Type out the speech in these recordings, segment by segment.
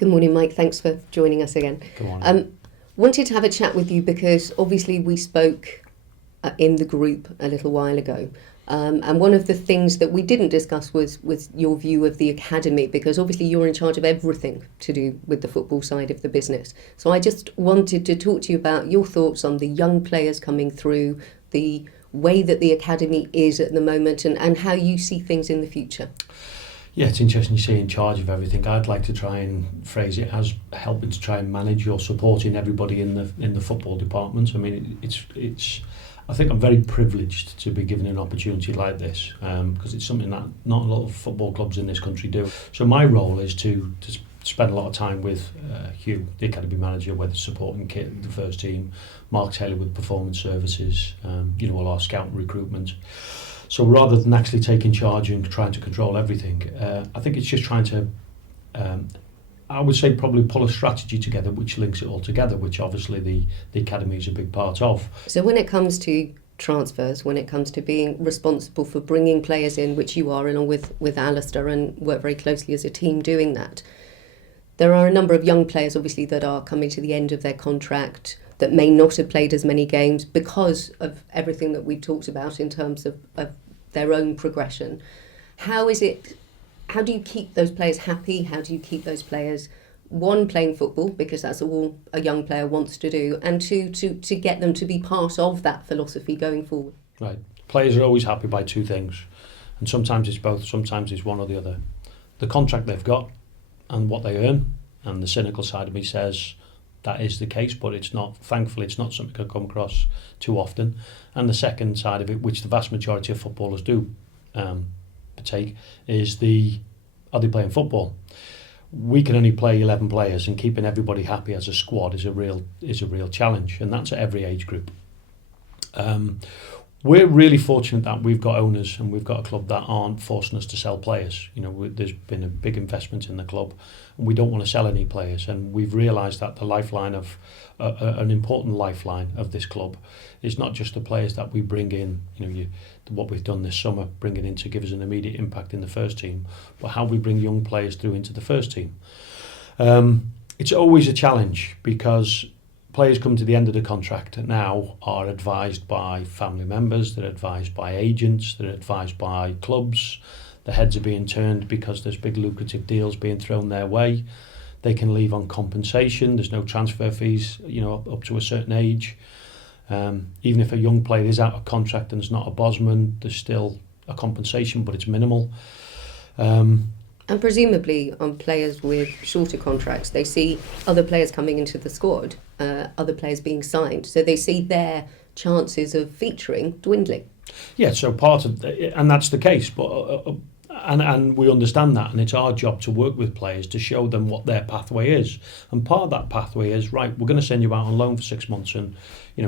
Good morning, Mike. Thanks for joining us again. Good morning. Wanted to have a chat with you because obviously we spoke in the group a little while ago. And one of the things that we didn't discuss was your view of the academy, because obviously you're in charge of everything to do with the football side of the business. So I just wanted to talk to you about your thoughts on the young players coming through, the way that the academy is at the moment, and how you see things in the future. Yeah, it's interesting you say in charge of everything. I'd like to try and phrase it as helping to try and manage or supporting everybody in the football department. I mean, it's. I think I'm very privileged to be given an opportunity like this because it's something that not a lot of football clubs in this country do. So my role is to spend a lot of time with Hugh, the academy manager, whether supporting Kit, the first team, Mark Taylor with performance services, all our scout and recruitment. So rather than actually taking charge and trying to control everything, I think it's just trying to, I would say probably pull a strategy together which links it all together, which obviously the academy is a big part of. So when it comes to transfers, when it comes to being responsible for bringing players in, which you are along with Alistair and work very closely as a team doing that, there are a number of young players obviously that are coming to the end of their contract that may not have played as many games because of everything that we talked about in terms of their own progression. How do you keep those players happy? How do you keep those players, one, playing football, because that's all a young player wants to do, and two, to get them to be part of that philosophy going forward? Right. Players are always happy by two things, and sometimes it's both, sometimes it's one or the other. The contract they've got and what they earn, and the cynical side of me says that is the case, but it's not. Thankfully, it's not something I come across too often. And the second side of it, which the vast majority of footballers do partake, is are they playing football? We can only play 11 players, and keeping everybody happy as a squad is a real challenge, and that's at every age group. We're really fortunate that we've got owners and we've got a club that aren't forcing us to sell players. There's been a big investment in the club, and we don't want to sell any players. And we've realised that the lifeline of an important lifeline of this club is not just the players that we bring in. What we've done this summer, bringing in to give us an immediate impact in the first team, but how we bring young players through into the first team. It's always a challenge because players come to the end of the contract and now are advised by family members, they're advised by agents, they're advised by clubs. The heads are being turned because there's big lucrative deals being thrown their way. They can leave on compensation. There's no transfer fees, up to a certain age. Even if a young player is out of contract and is not a Bosman, there's still a compensation, but it's minimal. And presumably on players with shorter contracts, they see other players coming into the squad, other players being signed, so they see their chances of featuring dwindling. Yeah, so and that's the case, but and we understand that, and it's our job to work with players to show them what their pathway is. And part of that pathway is, right, we're going to send you out on loan for 6 months, and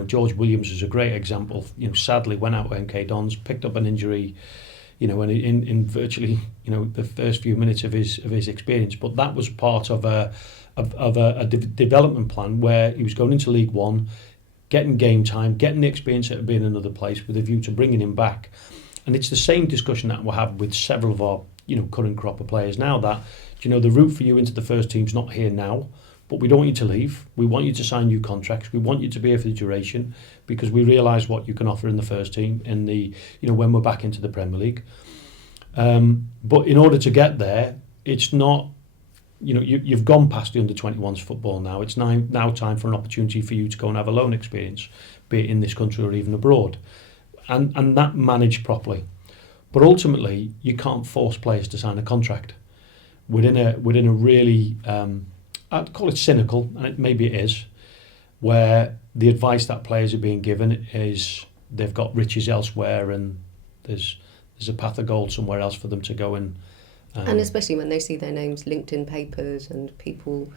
George Williams is a great example. Sadly went out with MK Dons, picked up an injury. And in virtually, the first few minutes of his experience, but that was part of a development plan where he was going into League One, getting game time, getting the experience of being in another place with a view to bringing him back. And it's the same discussion that we'll have with several of our, current crop of players now that, the route for you into the first team's not here now, but we don't want you to leave. We want you to sign new contracts. We want you to be here for the duration because we realise what you can offer in the first team in the, when we're back into the Premier League. But in order to get there, it's not, you've gone past the under-21s football now. It's now time for an opportunity for you to go and have a loan experience, be it in this country or even abroad. And that managed properly. But ultimately, you can't force players to sign a contract. Within a really, I'd call it cynical, and maybe it is, where the advice that players are being given is they've got riches elsewhere and there's a path of gold somewhere else for them to go and especially when they see their names linked in papers and people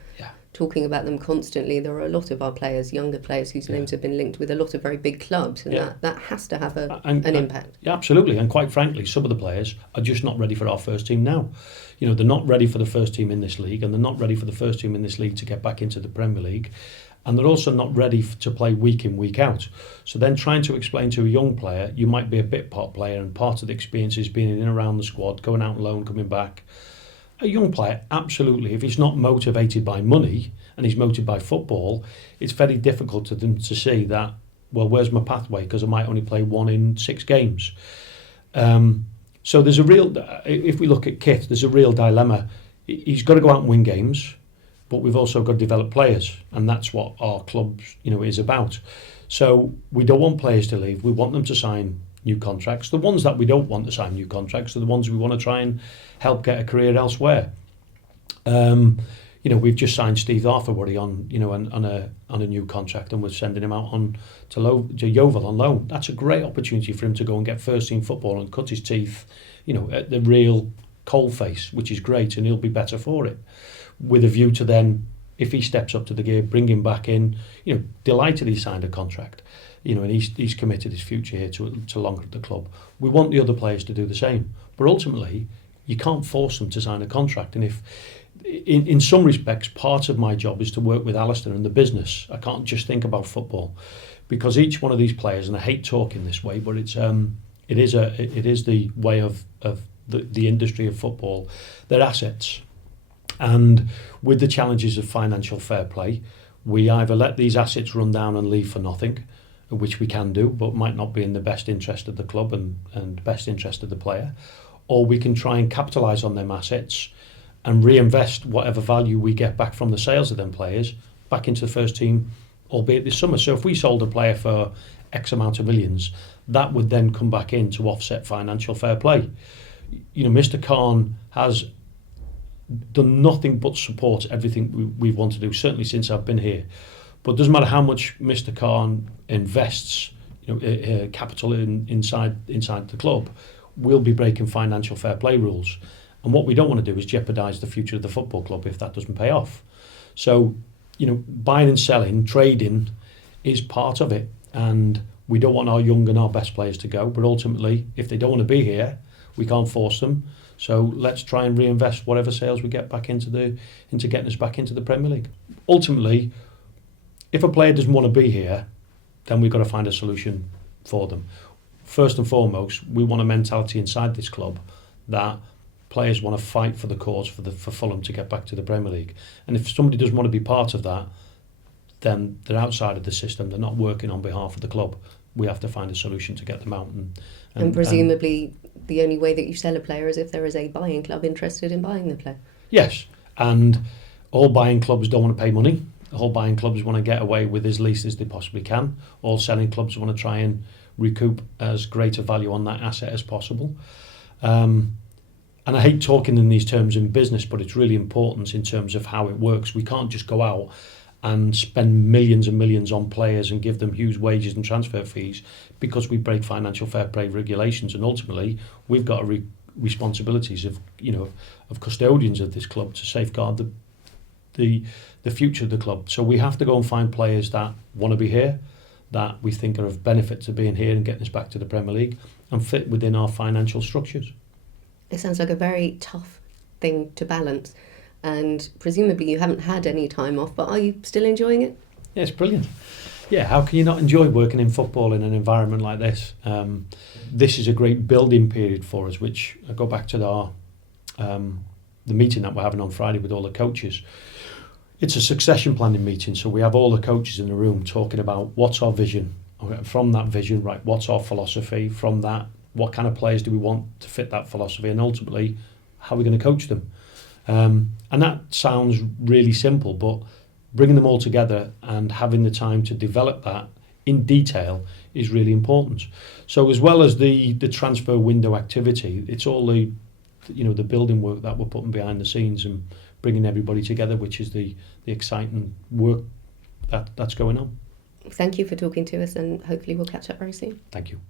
talking about them constantly. There are a lot of our players, younger players, whose names have been linked with a lot of very big clubs, and that has to have an impact. Yeah, absolutely. And quite frankly, some of the players are just not ready for our first team now. They're not ready for the first team in this league, and they're not ready for the first team in this league to get back into the Premier League. And they're also not ready to play week in, week out. So then trying to explain to a young player, you might be a bit part player, and part of the experience is being in and around the squad, going out on loan, coming back. A young player, absolutely. If he's not motivated by money and he's motivated by football, it's very difficult to them to see that, well, where's my pathway? Because I might only play 1 in 6 games. So there's a real, if we look at Kit, there's a real dilemma. He's got to go out and win games, but we've also got to develop players, and that's what our club, is about. So we don't want players to leave. We want them to sign new contracts. The ones that we don't want to sign new contracts are the ones we want to try and help get a career elsewhere. We've just signed Steve Arthurworthy on a new contract, and we're sending him out to Yeovil on loan. That's a great opportunity for him to go and get first team football and cut his teeth, at the real coalface, which is great, and he'll be better for it. With a view to then, if he steps up to the gear, bring him back in. Delighted he signed a contract. And he's committed his future here to longer at the club. We want the other players to do the same, but ultimately, you can't force them to sign a contract. And if, in some respects, part of my job is to work with Alistair and the business. I can't just think about football, because each one of these players, and I hate talking this way, but it is the way of the industry of football. They're assets, and with the challenges of financial fair play, we either let these assets run down and leave for nothing, which we can do, but might not be in the best interest of the club and best interest of the player, or we can try and capitalise on them assets and reinvest whatever value we get back from the sales of them players back into the first team, albeit this summer. So if we sold a player for X amount of millions, that would then come back in to offset financial fair play. Mr. Khan has done nothing but support everything we've wanted to do, certainly since I've been here. But it doesn't matter how much Mr. Khan invests, capital inside the club, we'll be breaking financial fair play rules. And what we don't want to do is jeopardise the future of the football club if that doesn't pay off. So, buying and selling, trading is part of it. And we don't want our young and our best players to go. But ultimately, if they don't want to be here, we can't force them. So let's try and reinvest whatever sales we get back into getting us back into the Premier League. Ultimately, if a player doesn't want to be here, then we've got to find a solution for them. First and foremost, we want a mentality inside this club that players want to fight for the cause for Fulham to get back to the Premier League. And if somebody doesn't want to be part of that, then they're outside of the system. They're not working on behalf of the club. We have to find a solution to get them out. And presumably the only way that you sell a player is if there is a buying club interested in buying the player. Yes, and all buying clubs don't want to pay money. All buying clubs want to get away with as least as they possibly can. All selling clubs want to try and recoup as great a value on that asset as possible. And I hate talking in these terms in business, but it's really important in terms of how it works. We can't just go out and spend millions and millions on players and give them huge wages and transfer fees because we break financial fair play regulations. And ultimately, we've got responsibilities of custodians of this club to safeguard the future of the club. So we have to go and find players that want to be here, that we think are of benefit to being here and getting us back to the Premier League and fit within our financial structures. It sounds like a very tough thing to balance. And presumably you haven't had any time off, but are you still enjoying it? Yeah, it's brilliant. Yeah, how can you not enjoy working in football in an environment like this? This is a great building period for us, which I go back to the meeting that we're having on Friday with all the coaches. It's a succession planning meeting, so we have all the coaches in the room talking about what's our vision. From that vision, right, what's our philosophy? From that, what kind of players do we want to fit that philosophy? And ultimately, how are we going to coach them? And that sounds really simple, but bringing them all together and having the time to develop that in detail is really important. So as well as the transfer window activity, it's all the building work that we're putting behind the scenes and bringing everybody together, which is the exciting work that's going on. Thank you for talking to us, and hopefully we'll catch up very soon. Thank you.